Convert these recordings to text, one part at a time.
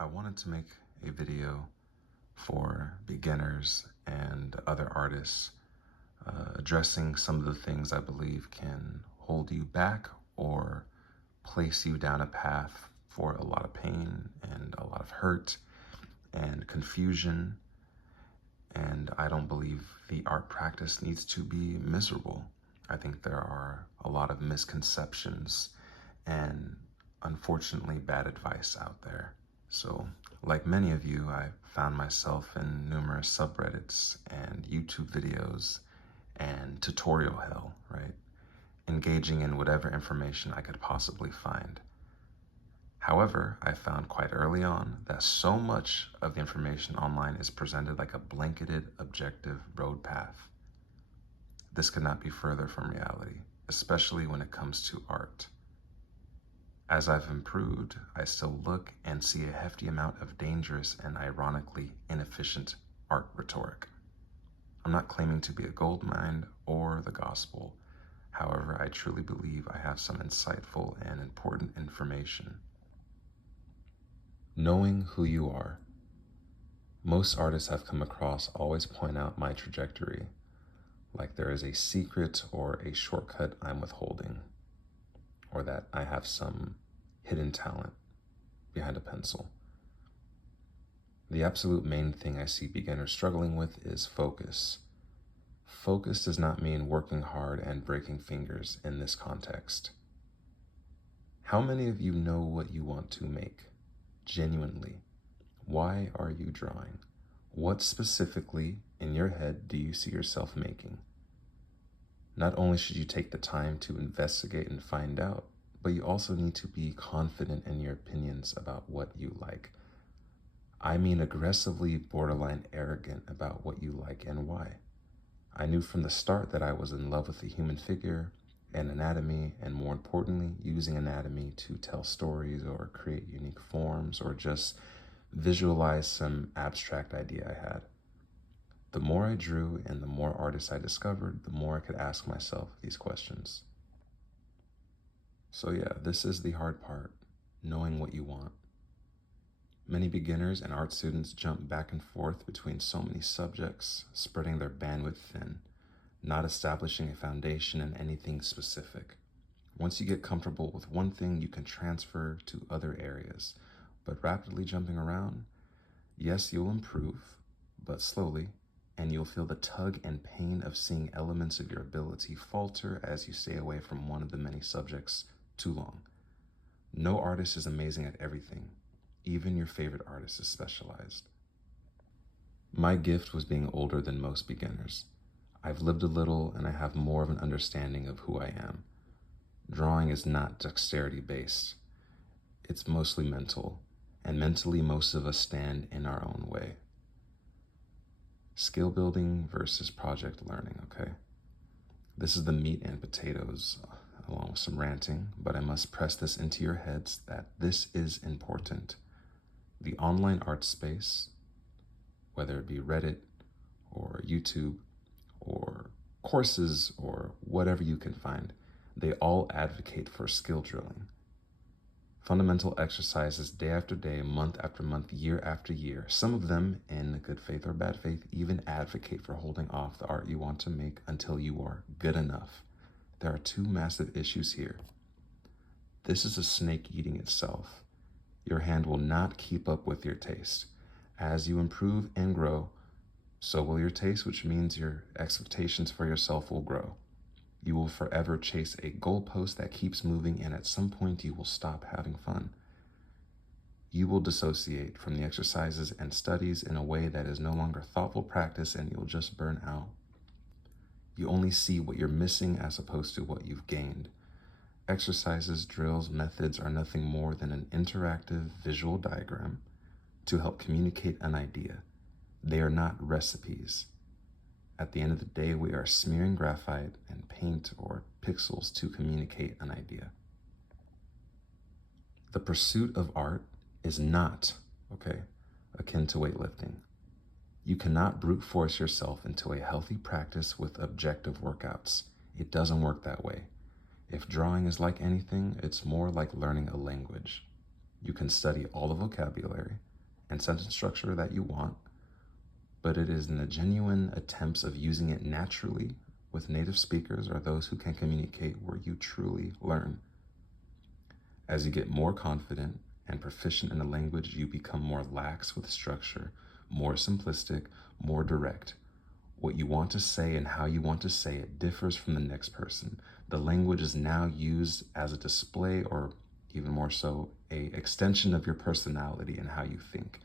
I wanted to make a video for beginners and other artists addressing some of the things I believe can hold you back or place you down a path for a lot of pain and a lot of hurt and confusion. And I don't believe the art practice needs to be miserable. I think there are a lot of misconceptions and unfortunately bad advice out there. So, like many of you, I found myself in numerous subreddits and YouTube videos and tutorial hell, right? Engaging in whatever information I could possibly find. However, I found quite early on that so much of the information online is presented like a blanketed, objective road path. This could not be further from reality, especially when it comes to art. As I've improved, I still look and see a hefty amount of dangerous and ironically inefficient art rhetoric. I'm not claiming to be a gold mine or the gospel. However, I truly believe I have some insightful and important information. Knowing who you are. Most artists I've come across always point out my trajectory, like there is a secret or a shortcut I'm withholding, or that I have some hidden talent behind a pencil. The absolute main thing I see beginners struggling with is focus. Focus does not mean working hard and breaking fingers in this context. How many of you know what you want to make? Genuinely. Why are you drawing? What specifically in your head do you see yourself making? Not only should you take the time to investigate and find out, but you also need to be confident in your opinions about what you like. I mean aggressively borderline arrogant about what you like and why. I knew from the start that I was in love with the human figure and anatomy, and more importantly, using anatomy to tell stories or create unique forms or just visualize some abstract idea I had. The more I drew and the more artists I discovered, the more I could ask myself these questions. So yeah, this is the hard part, knowing what you want. Many beginners and art students jump back and forth between so many subjects, spreading their bandwidth thin, not establishing a foundation in anything specific. Once you get comfortable with one thing, you can transfer to other areas, but rapidly jumping around, yes, you'll improve, but slowly, and you'll feel the tug and pain of seeing elements of your ability falter as you stay away from one of the many subjects too long. No artist is amazing at everything. Even your favorite artist is specialized. My gift was being older than most beginners. I've lived a little and I have more of an understanding of who I am. Drawing is not dexterity based. It's mostly mental, and mentally most of us stand in our own way. Skill building versus project learning, okay? This is the meat and potatoes, along with some ranting, but I must press this into your heads that this is important. The online art space, whether it be Reddit or YouTube or courses or whatever you can find, they all advocate for skill drilling. Fundamental exercises day after day, month after month, year after year. Some of them, in good faith or bad faith, even advocate for holding off the art you want to make until you are good enough. There are two massive issues here. This is a snake eating itself. Your hand will not keep up with your taste. As you improve and grow, so will your taste, which means your expectations for yourself will grow. You will forever chase a goalpost that keeps moving, and at some point you will stop having fun. You will dissociate from the exercises and studies in a way that is no longer thoughtful practice, and you'll just burn out. You only see what you're missing as opposed to what you've gained. Exercises, drills, methods are nothing more than an interactive visual diagram to help communicate an idea. They are not recipes. At the end of the day, we are smearing graphite and paint or pixels to communicate an idea. The pursuit of art is not, akin to weightlifting. You cannot brute force yourself into a healthy practice with objective workouts. It doesn't work that way. If drawing is like anything, it's more like learning a language. You can study all the vocabulary, and sentence structure that you want, but it is in the genuine attempts of using it naturally with native speakers or those who can communicate where you truly learn. As you get more confident and proficient in the language, you become more lax with structure, more simplistic, more direct. What you want to say and how you want to say it differs from the next person. The language is now used as a display, or even more so, a extension of your personality and how you think.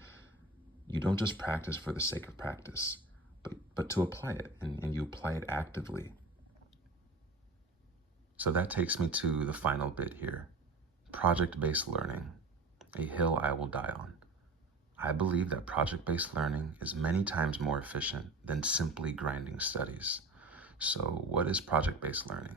You don't just practice for the sake of practice, but to apply it, and you apply it actively. So that takes me to the final bit here. Project-based learning, a hill I will die on. I believe that project-based learning is many times more efficient than simply grinding studies. So what is project-based learning?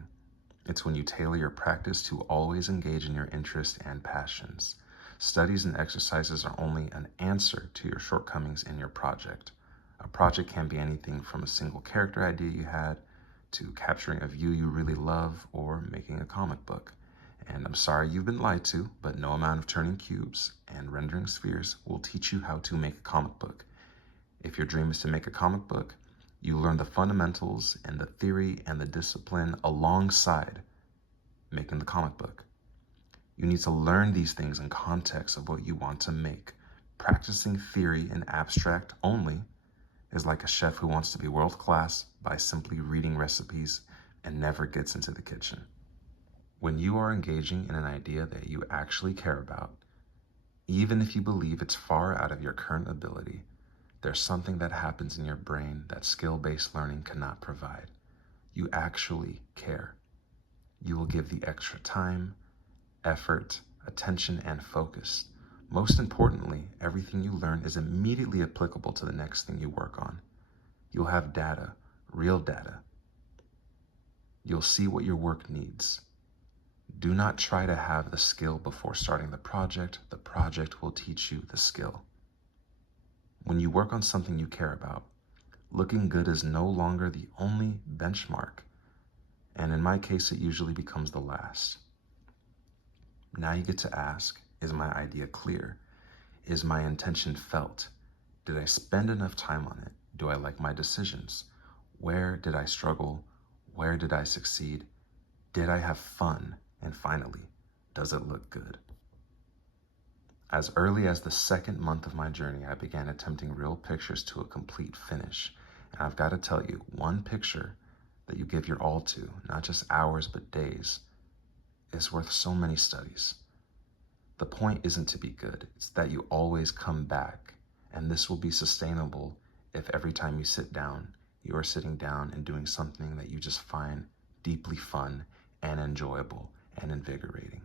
It's when you tailor your practice to always engage in your interests and passions. Studies and exercises are only an answer to your shortcomings in your project. A project can be anything from a single character idea you had, to capturing a view you really love, or making a comic book. And I'm sorry you've been lied to, but no amount of turning cubes and rendering spheres will teach you how to make a comic book. If your dream is to make a comic book, you learn the fundamentals and the theory and the discipline alongside making the comic book. You need to learn these things in context of what you want to make. Practicing theory in abstract only is like a chef who wants to be world class by simply reading recipes and never gets into the kitchen. When you are engaging in an idea that you actually care about, even if you believe it's far out of your current ability, there's something that happens in your brain that skill-based learning cannot provide. You actually care. You will give the extra time, effort, attention, and focus. Most importantly, everything you learn is immediately applicable to the next thing you work on. You'll have data, real data. You'll see what your work needs. Do not try to have the skill before starting the project. The project will teach you the skill. When you work on something you care about, looking good is no longer the only benchmark. And in my case, it usually becomes the last. Now you get to ask, is my idea clear? Is my intention felt? Did I spend enough time on it? Do I like my decisions? Where did I struggle? Where did I succeed? Did I have fun? And finally, does it look good? As early as the second month of my journey, I began attempting real pictures to a complete finish. And I've got to tell you, one picture that you give your all to, not just hours, but days, is worth so many studies. The point isn't to be good, it's that you always come back. And this will be sustainable if every time you sit down, you are sitting down and doing something that you just find deeply fun and enjoyable and invigorating.